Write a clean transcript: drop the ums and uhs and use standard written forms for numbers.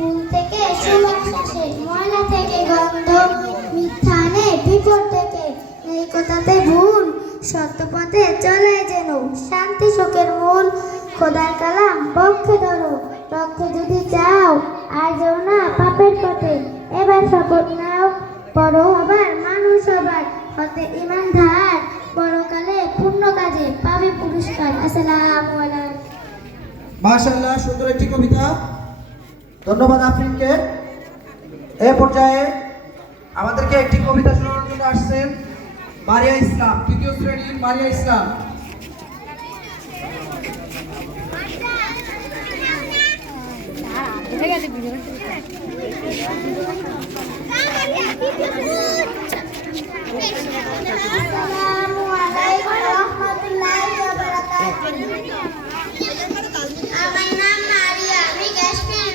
ফুল থেকে সুবাস আসে, ময়লা থেকে গন্ধ, মিথ্যা আনে বিপদ থেকে, এই কথাতে ভুল, সত্য পথে চলাই যেন, শান্তি শোকের মূল, খোদার কালাম পক্ষে ধরো, রক্ষে যদি চাও, আর যেও না পাপের পথে, এবার শপথ নাও, বড় হবার মানুষ হবার, হতে ইমানদার, পরকালে পূর্ণ কাজে পাবে পুরস্কার। আসসালামু আলাইকুম। মাশাআল্লাহ, সুন্দর একটি কবিতা। ধন্যবাদ আফরিনকে। এই পর্যায়ে আমাদেরকে একটি কবিতা শোনানোর জন্য আসছেন মারিয়া ইসলাম, তৃতীয় শ্রেণীর মারিয়া ইসলাম। আসসালামু আলাইকুম রাহমাতুল্লাহি ওয়া বারাকাতুহু। আমার নাম মারিয়া, আমি কাশ্মীর